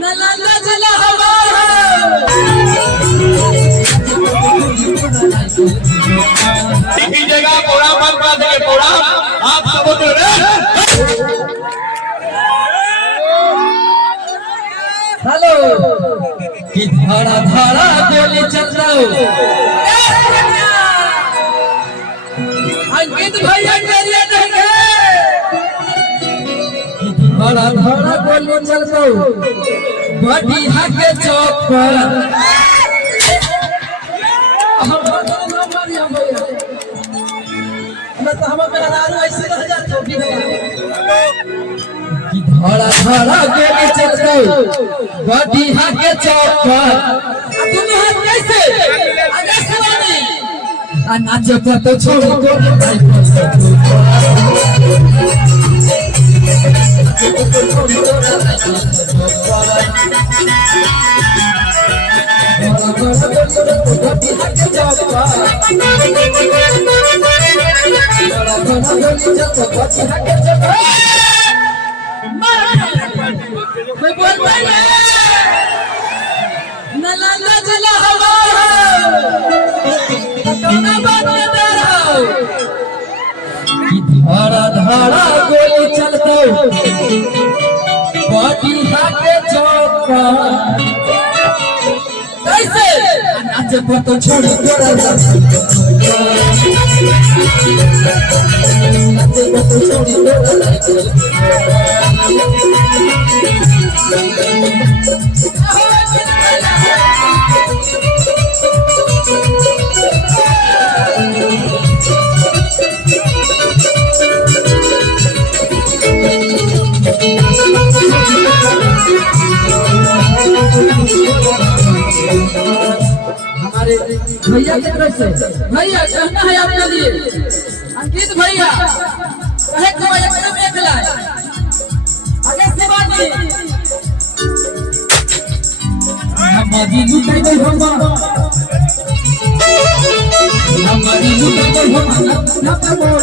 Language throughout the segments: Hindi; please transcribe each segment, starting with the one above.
नालंदा जिला हवा जगह कोड़ा बंद कर देंगे कोड़ा आप सब हेलो कि धारा धारा गोली चल रहा अंकित भैया करिए देंगे कि धारा धारा गोली चल रहा बढ़िया के चौक पर धड़ा धड़ा गोली चलते बढ़िया के चौक पर तुम हाथ कैसे आगे सवानी नाच पर तो छोड़ नालंदा जिला हवा धारा धारा गोली चलते बढ़िया के चौक पर कैसे नाच पर तो छोड़ हमारे भैया की तरफ से भैया कहना है आपके लिए अंकित भैया कहे को एकदम एक लाए आगे से बात नहीं हमारी लुटाई गई हमारी लुटाई गई ना पर मोर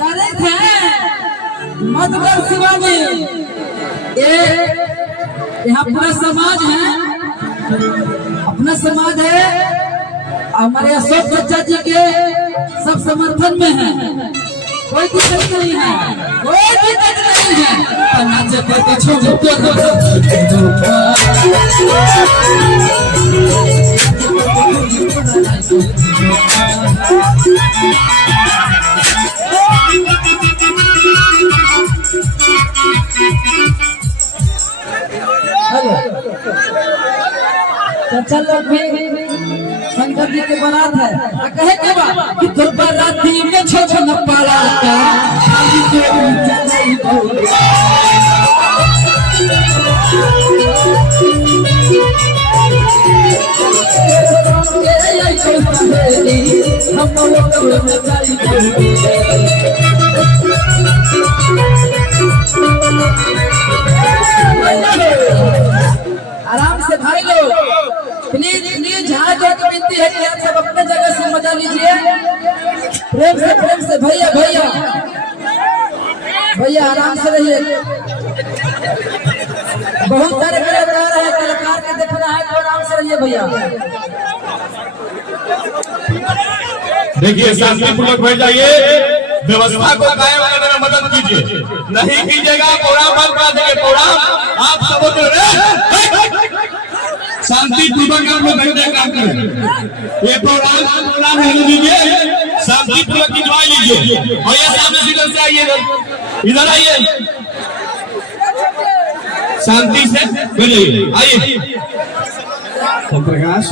डायरेक्ट है मतलब शिवानी यहाँ पूरा समाज है अपना समाज है हमारे अशोक बच्चा जी के सब समर्थन में है कोई दिक्कत नहीं है कोई दिक्कत नहीं है नाच पर तो छोड़ चल शंकर जी के बारात है कहे के बा कि तो बाराती में छोड़ न पाला का खाली के चलाई हम लोग में जाई आराम से भाई लोग प्लीज प्लीज हाथ जोड़ के विनती है कि आप सब अपने जगह से मजा लीजिए प्रेम से भैया भैया भैया आराम से रहिए बहुत सारे कलाकार हैं कलाकार के देखना है तो आराम से रहिए भैया देखिए शांतिपूर्वक बैठ जाइए व्यवस्था को कायम करने में मदद कीजिए नहीं कीजिएगा कोड़ा बंद कर देंगे कोड़ा आप सब शांतिपूर्वक आप लोग बैठने काम करें ये प्रोग्राम होने दीजिए शांतिपूर्वक खिंचवा लीजिए और ये सामने सीधे से आइए इधर आइए शांति से बैठिए आइए प्रकाश